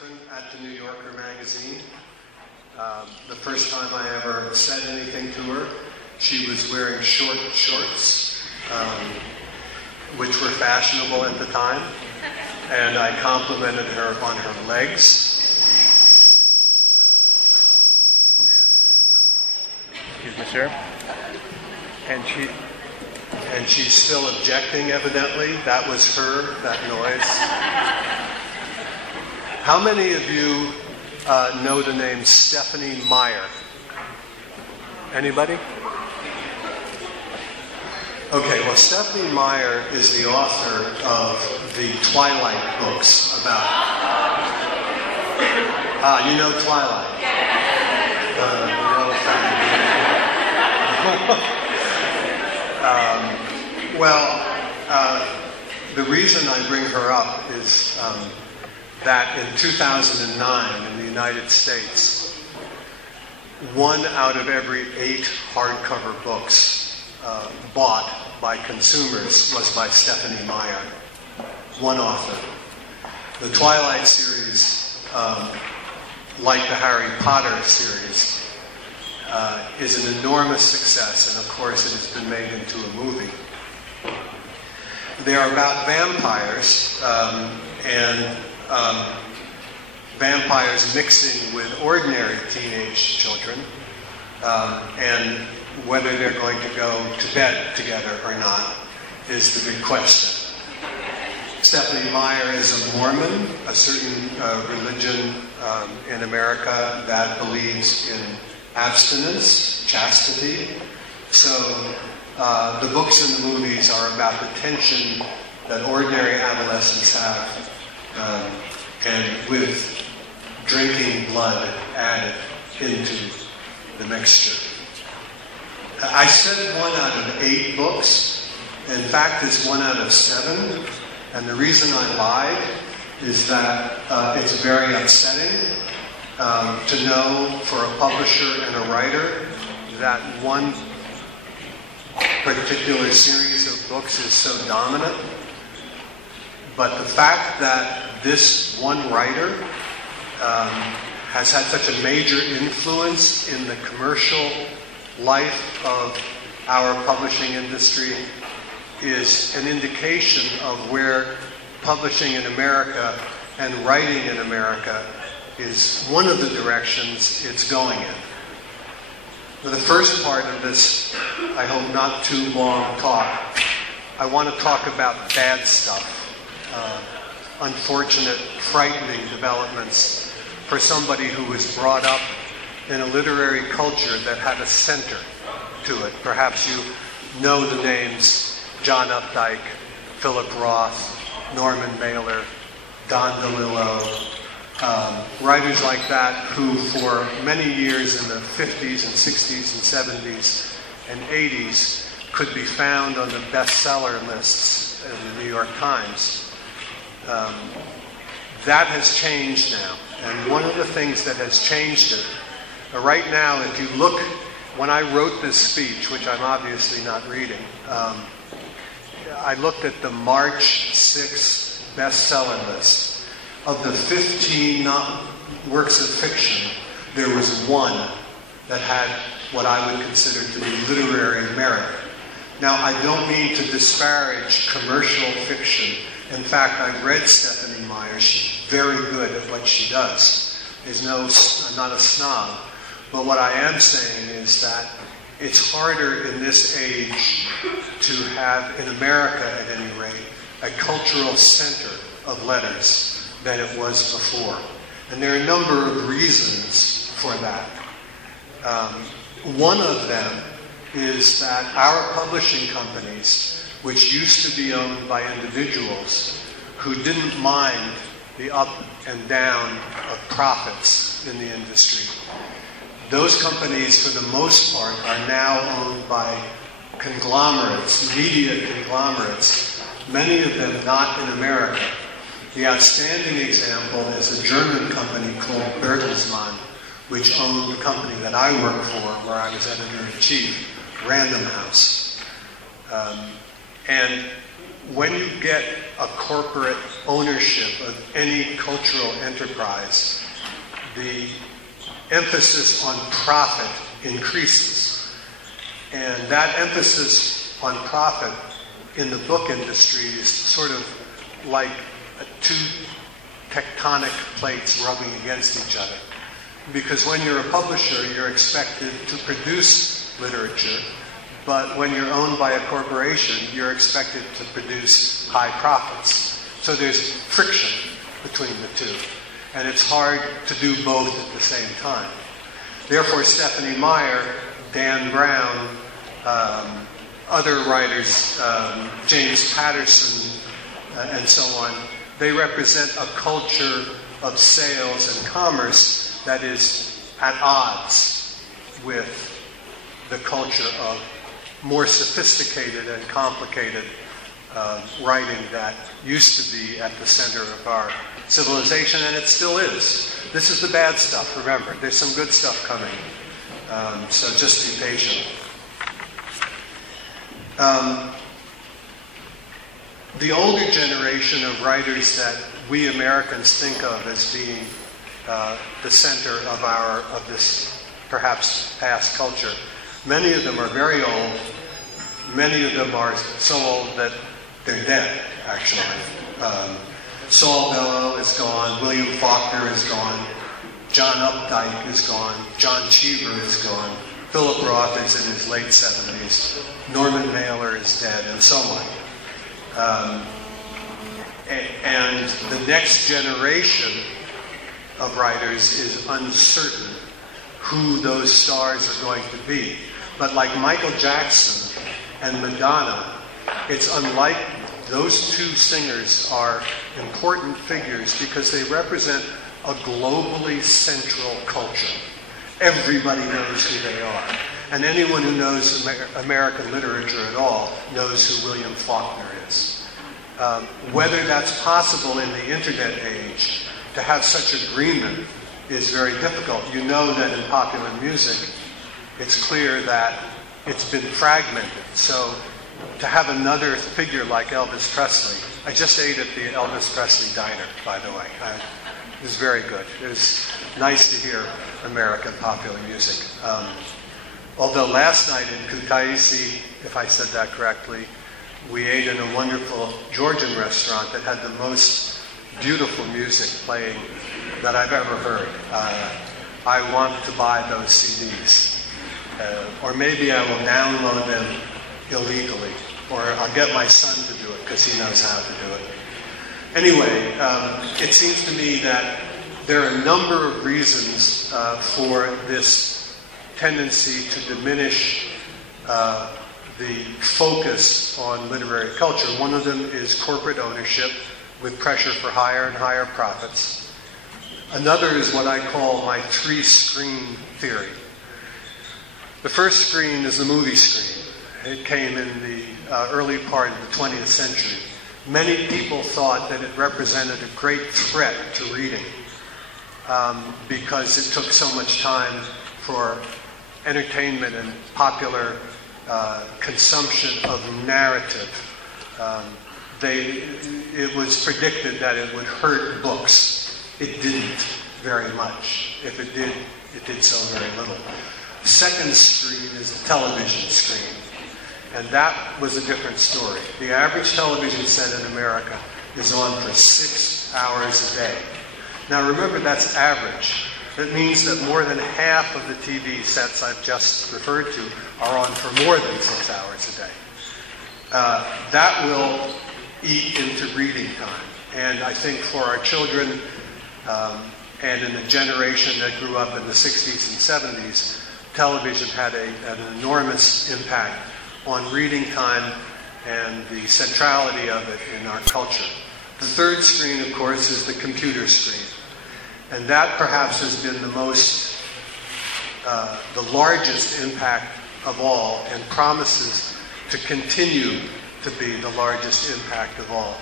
patron at the New Yorker magazine. The first time I ever said anything to her, she was wearing short shorts, which were fashionable at the time, and I complimented her on her legs. Excuse me, sir. And she's still objecting, evidently. That was her, that noise. How many of you know the name Stephanie Meyer? Anybody? Okay, well, Stephanie Meyer is the author of the Twilight books about... you know Twilight? The reason I bring her up is that in 2009 in the United States, 1 out of every 8 hardcover books bought by consumers was by Stephanie Meyer, one author. The Twilight series, like the Harry Potter series, is an enormous success, and of course it has been made into a movie. They are about vampires, and vampires mixing with ordinary teenage children, and whether they're going to go to bed together or not is the big question. Stephanie Meyer is a Mormon, a certain religion in America that believes in abstinence, chastity. So the books and the movies are about the tension that ordinary adolescents have, and with drinking blood added into the mixture. I said 1 out of 8 books. In fact, it's 1 out of 7. And the reason I lied is that it's very upsetting to know for a publisher and a writer that one particular series of books is so dominant. But the fact that this one writer has had such a major influence in the commercial life of our publishing industry is an indication of where publishing in America and writing in America is one of the directions it's going in. For the first part of this, I hope not too long talk, I want to talk about bad stuff, unfortunate, frightening developments for somebody who was brought up in a literary culture that had a center to it. Perhaps you know the names John Updike, Philip Roth, Norman Mailer, Don DeLillo, writers like that who for many years in the 50s and 60s and 70s and 80s could be found on the bestseller lists in the New York Times. That has changed now. And one of the things that has changed it, right now, if you look, when I wrote this speech, which I'm obviously not reading, I looked at the March 6th bestseller list. Of the 15 works of fiction, there was 1 that had what I would consider to be literary merit. Now, I don't mean to disparage commercial fiction. In fact, I've read Stephanie Meyer. She's very good at what she does. I'm not a snob. But what I am saying is that it's harder in this age to have, in America at any rate, a cultural center of letters than it was before. And there are a number of reasons for that. One of them is that our publishing companies, which used to be owned by individuals who didn't mind the up and down of profits in the industry, those companies, for the most part, are now owned by conglomerates, media conglomerates, many of them not in America. The outstanding example is a German company called Bertelsmann, which owned the company that I worked for, where I was editor-in-chief, Random House. And when you get a corporate ownership of any cultural enterprise, the emphasis on profit increases. And that emphasis on profit in the book industry is sort of like two tectonic plates rubbing against each other. Because when you're a publisher, you're expected to produce literature, but when you're owned by a corporation, you're expected to produce high profits. So there's friction between the two. And it's hard to do both at the same time. Therefore, Stephanie Meyer, Dan Brown, other writers, James Patterson, and so on, they represent a culture of sales and commerce that is at odds with the culture of more sophisticated and complicated writing that used to be at the center of our civilization, and it still is. This is the bad stuff, remember. There's some good stuff coming. So just be patient. The older generation of writers that we Americans think of as being the center of this perhaps past culture, many of them are very old. Many of them are so old that they're dead, actually. Saul Bellow is gone. William Faulkner is gone. John Updike is gone. John Cheever is gone. Philip Roth is in his late 70s. Norman Mailer is dead, and so on. And the next generation of writers is uncertain who those stars are going to be. But like Michael Jackson and Madonna, it's unlike those two singers are important figures because they represent a globally central culture. Everybody knows who they are. And anyone who knows American literature at all knows who William Faulkner is. Whether that's possible in the internet age to have such agreement is very difficult. You know that in popular music, it's clear that it's been fragmented. So to have another figure like Elvis Presley, I just ate at the Elvis Presley diner, by the way. It was very good. It was nice to hear American popular music. Although last night in Kutaisi, if I said that correctly, we ate in a wonderful Georgian restaurant that had the most beautiful music playing that I've ever heard. I want to buy those CDs. Or maybe I will download them illegally. Or I'll get my son to do it because he knows how to do it. Anyway, it seems to me that there are a number of reasons for this tendency to diminish the focus on literary culture. One of them is corporate ownership with pressure for higher and higher profits. Another is what I call my three-screen theory. The first screen is the movie screen. It came in the early part of the 20th century. Many people thought that it represented a great threat to reading because it took so much time for entertainment and popular consumption of narrative. It was predicted that it would hurt books. It didn't very much. If it did so very little. The second screen is the television screen. And that was a different story. The average television set in America is on for 6 hours a day. Now remember, that's average. That means that more than half of the TV sets I've just referred to are on for more than 6 hours a day. That will eat into reading time. And I think for our children, and in the generation that grew up in the 60s and 70s, television had an enormous impact on reading time and the centrality of it in our culture. The third screen, of course, is the computer screen. And that perhaps has been the largest impact of all, and promises to continue to be the largest impact of all.